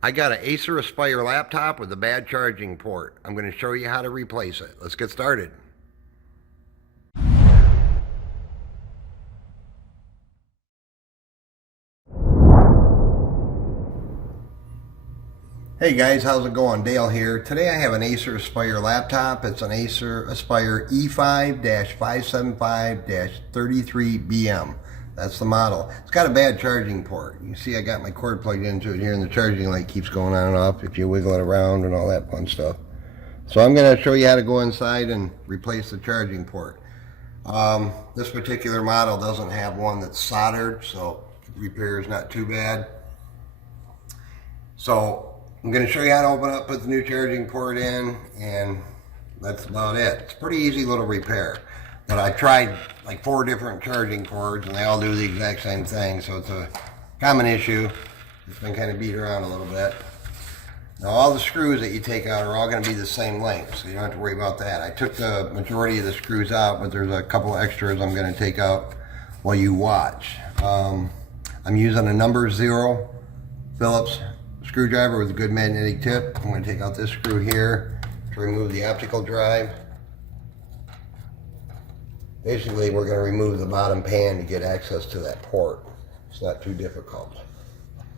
I got an Acer Aspire laptop with a bad charging port. I'm going to show you how to replace it. Let's get started. Hey guys, how's it going? Dale here. Today I have an Acer Aspire laptop. It's an Acer Aspire E5-575-33BM. That's the model. It's got a bad charging port. You see I got my cord plugged into it here and the charging light keeps going on and off if you wiggle it around and all that fun stuff. So I'm going to show you how to go inside and replace the charging port. This particular model doesn't have one that's soldered, so repair is not too bad. So I'm going to show you how to open up, put the new charging port in, and that's about it. It's a pretty easy little repair. But I tried like 4 different charging ports and they all do the exact same thing, so it's a common issue. It's been kind of beat around a little bit. Now all the screws that you take out are all going to be the same length, so you don't have to worry about that. I took the majority of the screws out, but there's a couple extras I'm going to take out while you watch. I'm using a number 0 Phillips screwdriver with a good magnetic tip. I'm going to take out this screw here to remove the optical drive. Basically, we're going to remove the bottom pan to get access to that port. It's not too difficult.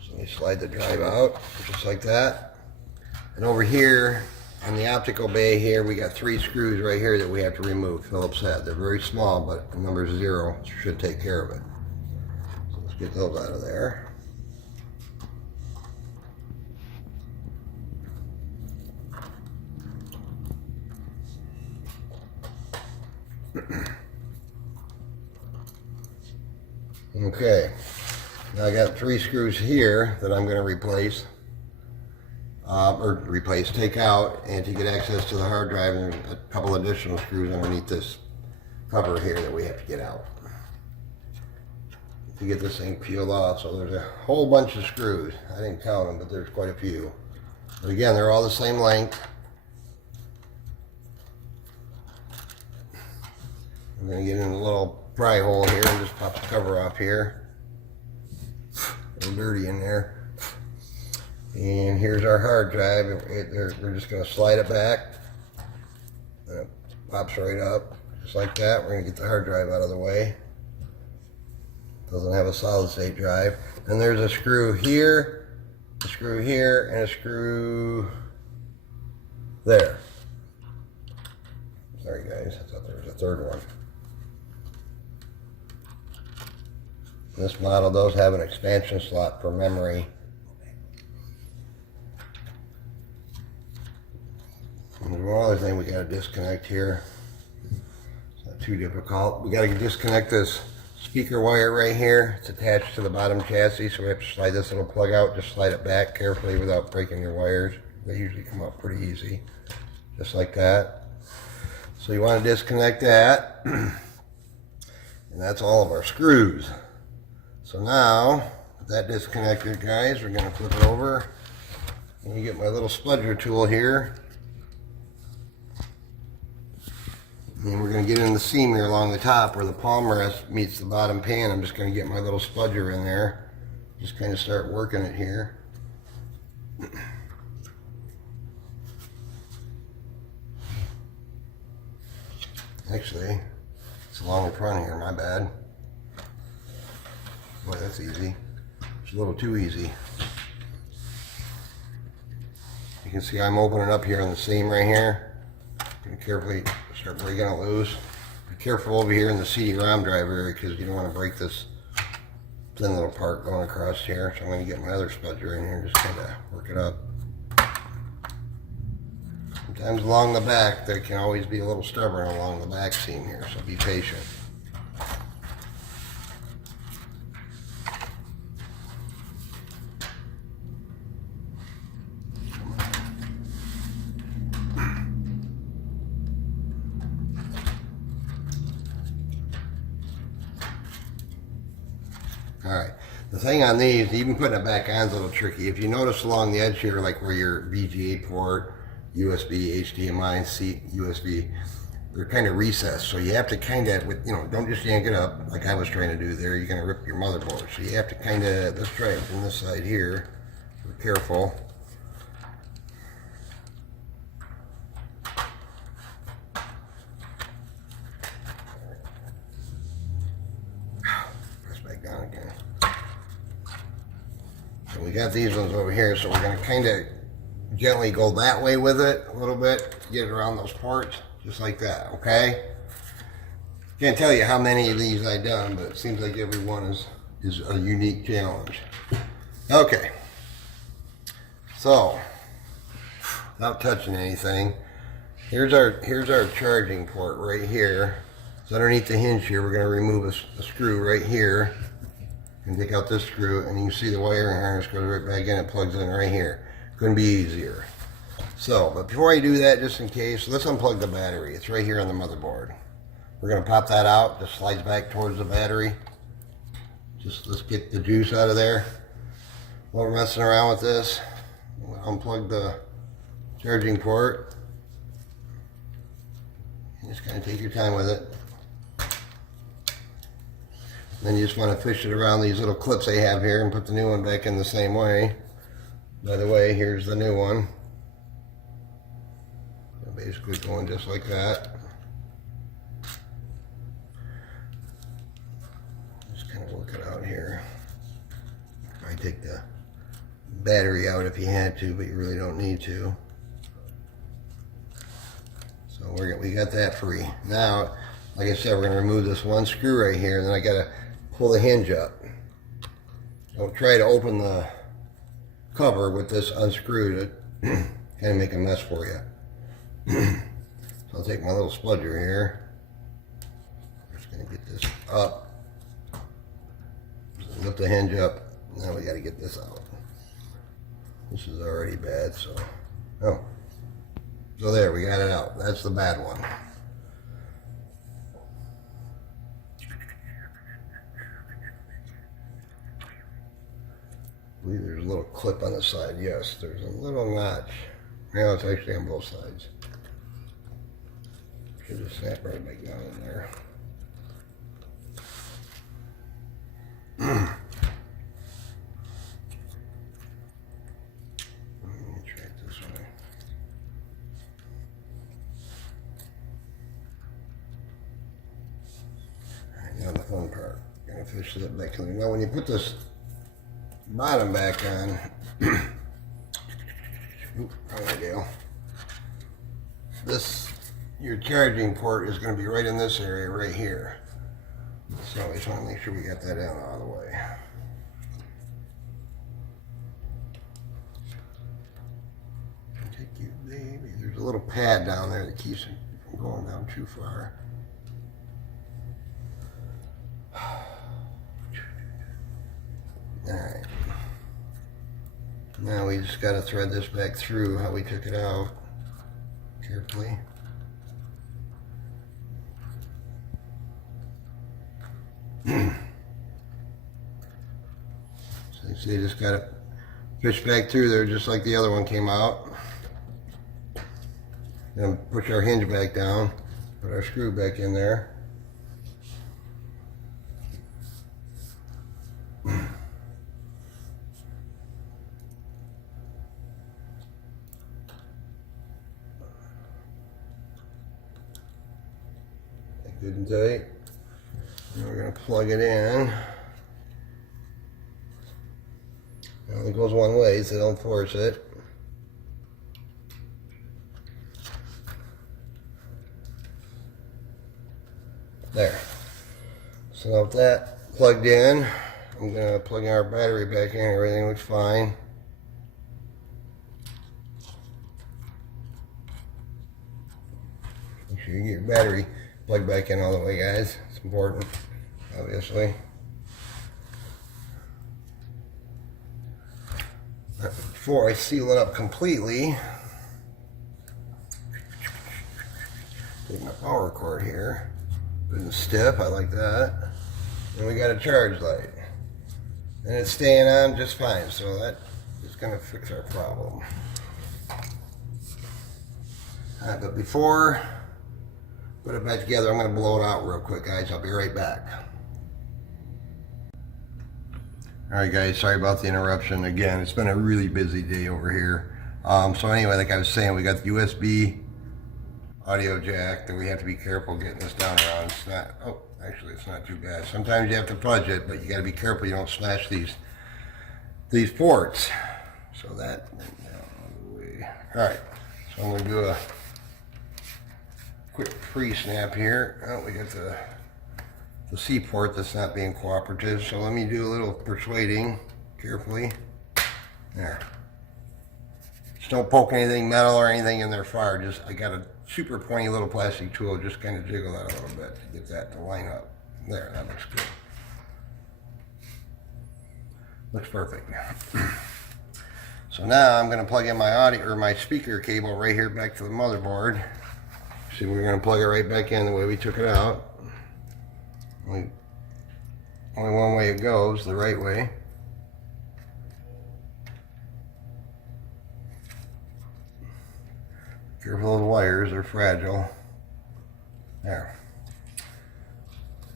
So you slide the drive out, just like that. And over here, on the optical bay here, we got 3 screws right here that we have to remove. Phillips said. They're very small, but the number 0 should take care of it. So let's get those out of there. Okay, now I got 3 screws here that I'm going to replace, take out, and to get access to the hard drive, and a couple additional screws underneath this cover here that we have to get out to get this thing peeled off. So there's a whole bunch of screws. I didn't count them, but there's quite a few. But again, they're all the same length. I'm going to get in a little pry hole here and just pop the cover off here. A little dirty in there. And here's our hard drive. We're just going to slide it back. And it pops right up, just like that. We're going to get the hard drive out of the way. Doesn't have a solid state drive. And there's a screw here, and a screw there. Sorry guys, I thought there was a third one. This model does have an expansion slot for memory. And there's one other thing we got to disconnect here. It's not too difficult. We got to disconnect this speaker wire right here. It's attached to the bottom chassis, so we have to slide this little plug out. Just slide it back carefully without breaking your wires. They usually come out pretty easy, just like that. So you want to disconnect that. And that's all of our screws. So now, with that disconnected, guys, we're going to flip it over. And you get my little Spudger tool here. And we're going to get in the seam here along the top where the palm rest meets the bottom pan. I'm just going to get my little Spudger in there. Just kind of start working it here. Actually, it's along the front here, my bad. Boy, that's easy. It's a little too easy. You can see I'm opening up here on the seam right here. You can carefully start breaking it loose. Be careful over here in the CD-ROM drive area because you don't want to break this thin little part going across here. So I'm going to get my other Spudger in here and just kind of work it up. Sometimes along the back, they can always be a little stubborn along the back seam here, so be patient. Alright, the thing on these, even putting it back on is a little tricky. If you notice along the edge here, like where your VGA port, USB, HDMI, C, USB, they're kind of recessed. So you have to kind of, don't just yank it up like I was trying to do there. You're going to rip your motherboard. So you have to kind of, let's try it from this side here. Be careful. got these ones over here, so we're going to kind of gently go that way with it a little bit to get it around those ports, just like that, okay? Can't tell you how many of these I've done, but it seems like every one is a unique challenge. Okay, so without touching anything, here's our charging port right here. So underneath the hinge here, we're going to remove a screw right here and take out this screw, and you can see the wiring harness goes right back in and plugs in right here. Couldn't be easier. So, but before I do that, just in case, let's unplug the battery. It's right here on the motherboard. We're going to pop that out. Just slides back towards the battery. Just let's get the juice out of there. While we're messing around with this, we'll unplug the charging port. Just kind of take your time with it. Then you just want to fish it around these little clips they have here and put the new one back in the same way. By the way, here's the new one. So basically going just like that. Just kind of work it out here. I take the battery out if you had to, but you really don't need to. So we got that free. Now, like I said, we're going to remove this one screw right here, and then I got to pull the hinge up. Don't try to open the cover with this unscrewed. It kind of make a mess for you. So I'll take my little spudger here. I'm just going to get this up. So lift the hinge up. Now we got to get this out. This is already bad, so so there, we got it out. That's the bad one. I believe there's a little clip on the side. Yes, there's a little notch. Now it's actually on both sides. Should just snap right back down in there. Let me try it this way. Alright, now the fun part. I'm gonna fish it back in. Now when you put this bottom back on, wrong idea. Your charging port is going to be right in this area right here. So I just want to make sure we got that out of the way. Take you, baby. There's a little pad down there that keeps it from going down too far. Alright. Now we just got to thread this back through how we took it out carefully. So you see, you just got to fish back through there just like the other one came out. Then push our hinge back down, put our screw back in there. Good and tight. And we're going to plug it in. It only goes one way, so don't force it. There. So now with that plugged in, I'm going to plug our battery back in. Everything looks fine. Make sure you get your battery plug back in all the way, guys. It's important, obviously. Before I seal it up completely, take my power cord here. Good and stiff, I like that. And we got a charge light. And it's staying on just fine, so that is going to fix our problem. Alright, but before put it back together, I'm going to blow it out real quick, guys. I'll be right back. Alright guys, sorry about the interruption. Again, it's been a really busy day over here. So anyway, like I was saying, we got the USB audio jack that we have to be careful getting this down around. It's not, actually it's not too bad. Sometimes you have to fudge it, but you got to be careful you don't smash these these ports. So that went down all the way. Alright, so I'm going to do a quick pre-snap here. Oh, we got the C port that's not being cooperative, so let me do a little persuading carefully. There. Just don't poke anything metal or anything in there far. Just, I got a super pointy little plastic tool, just kind of jiggle that a little bit to get that to line up. There, that looks good. Looks perfect. So now I'm going to plug in my audio or my speaker cable right here back to the motherboard. See, we're going to plug it right back in the way we took it out. Only one way it goes, the right way. Careful of the wires, they're fragile. There.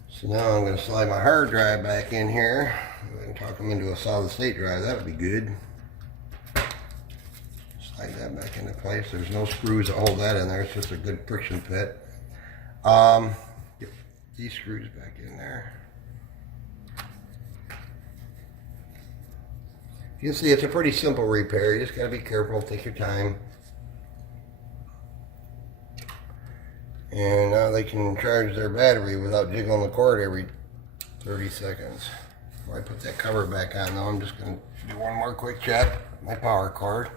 So now I'm going to slide my hard drive back in here. I can talk them into a solid state drive, that would be good. Slide that back into place. There's no screws that hold that in there, it's just a good friction fit. Get these screws back in there. You can see it's a pretty simple repair, you just got to be careful, take your time. And now they can charge their battery without jiggling the cord every 30 seconds. Before I put that cover back on though, I'm just going to do one more quick check. My power cord.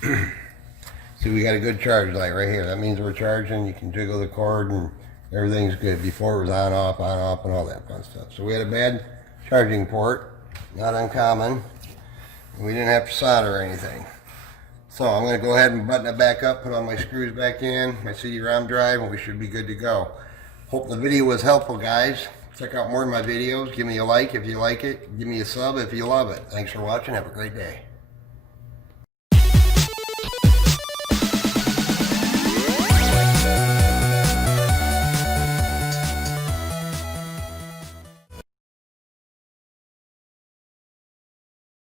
See, we got a good charge light right here. That means we're charging. You can jiggle the cord and everything's good. Before it was on, off, and all that fun stuff. So we had a bad charging port. Not uncommon. And we didn't have to solder or anything. So I'm going to go ahead and button it back up, put all my screws back in, my CD-ROM drive, and we should be good to go. Hope the video was helpful, guys. Check out more of my videos. Give me a like if you like it. Give me a sub if you love it. Thanks for watching. Have a great day.